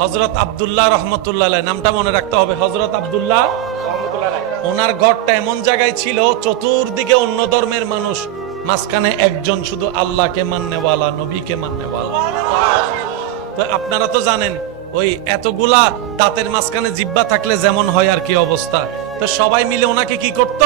হজরত আবদুল্লাহ রহমতুল্লাহ নামটা মনে রাখতে হবে হজরত আবদুল্লাহ ওনার ঘরটা এমন জায়গায় ছিল, চতুর্দিকে অন্য ধর্মের মানুষ, মাঝখানে একজন শুধু আল্লাহকে মান্যওয়ালা নবীকে মান্যওয়ালা তো আপনারা তো জানেন, ওই এতগুলা দাঁতের মাঝখানে জিব্বা থাকলে যেমন হয় আর কি অবস্থা। তো সবাই মিলে ওনাকে কি করত?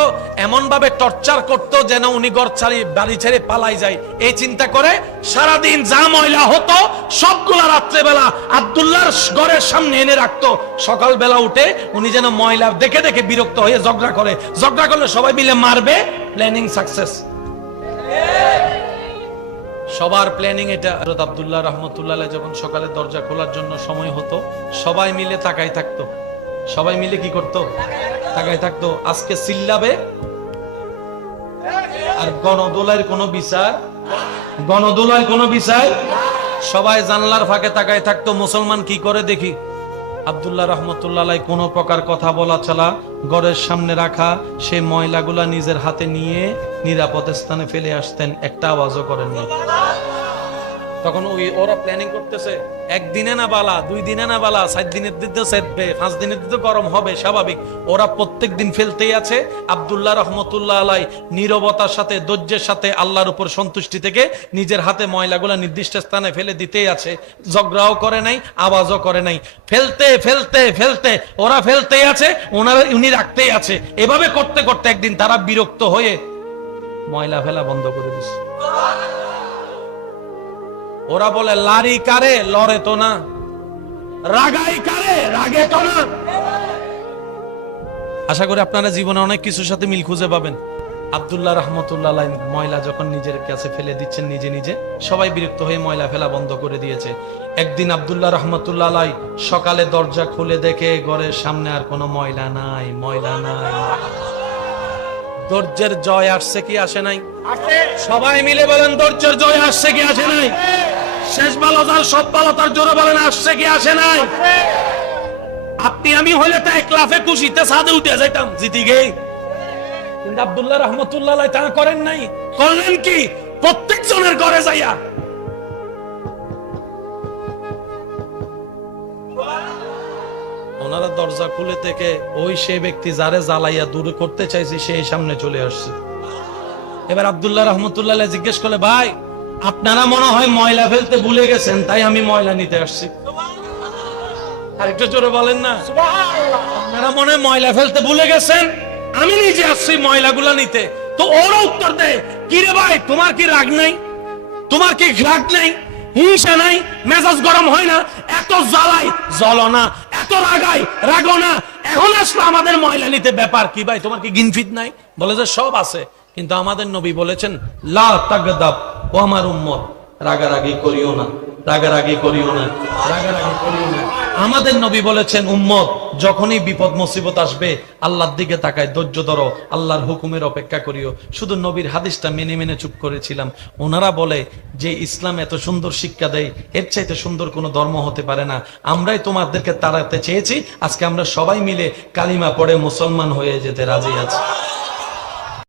এমন ভাবে টর্চার করত যেন উনি ঘর ছাড়ি, বাড়ি ছেড়ে পালাই যায়। এই চিন্তা করে সারাদিন যা ময়লা হতো, সবগুলা রাত্রেবেলা আবদুল্লাহর ঘরের সামনে এনে রাখতো। সকালবেলা উঠে উনি যেন ময়লা দেখে দেখে বিরক্ত হয়ে ঝগড়া করে। ঝগড়া করলে সবাই মিলে মারবে প্ল্যানিং সাকসেস সবার প্ল্যানিং এটা। হযরত আবদুল্লাহ রহমতুল্লাহ যখন সকালে দরজা খোলার জন্য সময় হতো, সবাই মিলে তাকাই থাকতো। সবাই মিলে কি করতো? তাকাই থাকতো। আজকে চিল্লাবে আর গণদোলার কোনো বিচার? গণদোলার কোনো বিচার? সবাই জানলার ফাঁকে তাকাই থাকতো। মুসলমান কি করে দেখি? আব্দুল্লাহ রহমতুল্লাহ কোনো প্রকার কথা বলা চলা গড়ের সামনে রাখা সেই ময়লাগুলা নিজের হাতে নিয়ে নিরাপদ স্থানে ফেলে আসতেন। একটা আওয়াজও করেননি। তখন ওই ওরা প্ল্যানিং করতেছে, একদিনে না বালা, দুই দিনে না বালা সাত দিনের দিতে সেদবে পাঁচ দিনের দিতে গরম হবে, স্বাভাবিক। ওরা প্রত্যেক দিন ফেলতেই আছে। আব্দুল্লাহ রহমতুল্লাহ আলাই নীরবতার সাথে, ধৈর্যের সাথে আল্লাহর উপর সন্তুষ্টি থেকে নিজের হাতে ময়লাগুলো নির্দিষ্ট স্থানে ফেলে দিতেই আছে। ঝগড়াও করে নাই, আওয়াজও করে নাই। ফেলতে ফেলতে ফেলতে, ওরা ফেলতেই আছে, ওনারা, উনি রাখতেই আছে। এভাবে করতে করতে একদিন তারা বিরক্ত হয়ে ময়লা ফেলা বন্ধ করে দিচ্ছে ওরা বলে লারি কারে লড়ে তো না। রাগাই কারে রাগে তো না। আশা করি আপনারা জীবনে অনেক কিছুর সাথে মিল খুঁজে পাবেন। আব্দুল্লাহ রহমতুল্লাহ ময়লা যখন নিজের কাছে ফেলে দিচ্ছেন নিজে নিজে সবাই বিরক্ত হয়ে ময়লা ফেলা বন্ধ করে দিয়েছে। একদিন আব্দুল্লাহ রহমতুল্লাহ আলাই সকালে দরজা খুলে দেখে ঘরের সামনে আর কোনো ময়লা নাই ময়লা নাই। ধৈর্যের জয় আসছে কি আসে নাই? সবাই মিলে বলেন ধৈর্যের জয় আসছে কি আসে নাই? শেষ ভালো যার, সব ভালো, তার জোরে বলেন, আসছে কি, আসে নাই? আপনি, আমি হইলে তো এক লাফে খুশিতে সাদে উঠে যাইতাম, জিতি গে কিন্তু আব্দুল্লাহ রহমতুল্লাহ তা করেন নাই। করলেন কি? প্রত্যেক জনের ঘরে যাইয়া। ওনারা দরজা খুলে থেকে ওই সে ব্যক্তি যারে জ্বালাইয়া দূরে করতে চাইছে, সেই সামনে চলে আসছে। এবার আব্দুল্লাহ রহমতুল্লাহ জিজ্ঞেস করলে, ভাই আপনারা মনে হয় ময়লা ফেলতে ভুলে গেছেন, তাই আমি ময়লা নিতে আসছি। আরেকটু জোরে বলেন না। আপনারা মনে ময়লা ফেলতে ভুলে গেছেন, আমি নিজে আসছি ময়লাগুলা নিতে। তো ওরা উত্তর দেয় কি ভাই, তোমার কি রাগ নাই? তোমার কি রাগ নাই? হিংসা নাই? মেজাজ গরম হয় না? এত জ্বালাই, জ্বলো না। এত রাগাই, রাগো না। এখন আসলো আমাদের ময়লা নিতে ব্যাপার। কি ভাই, তোমার কি গিনফিট নাই? বলে যে সব আছে। কিন্তু আমাদের নবী বলেছেন, লা তাগদাব। ও আমার উম্মত, রাগারাগি করিও না, রাগারাগি করিও না, রাগারাগি করিও না। আমাদের নবী বলেছেন, উম্মত, যখনই বিপদ, মুসিবত আসবে, আল্লাহর দিকে তাকায়, ধৈর্য ধরো, আল্লাহর হুকুমের অপেক্ষা করিও। শুধু নবীর হাদিসটা মেনে মেনে চুপ করেছিলাম। ওনারা বলে যে ইসলাম এত সুন্দর শিক্ষা দেয়, এর চাইতে সুন্দর কোনো ধর্ম হতে পারে না। আমরাই তোমাদেরকে তাড়াতে চেয়েছি, আজকে আমরা সবাই মিলে কালিমা পড়ে মুসলমান হয়ে যেতে রাজি আছি।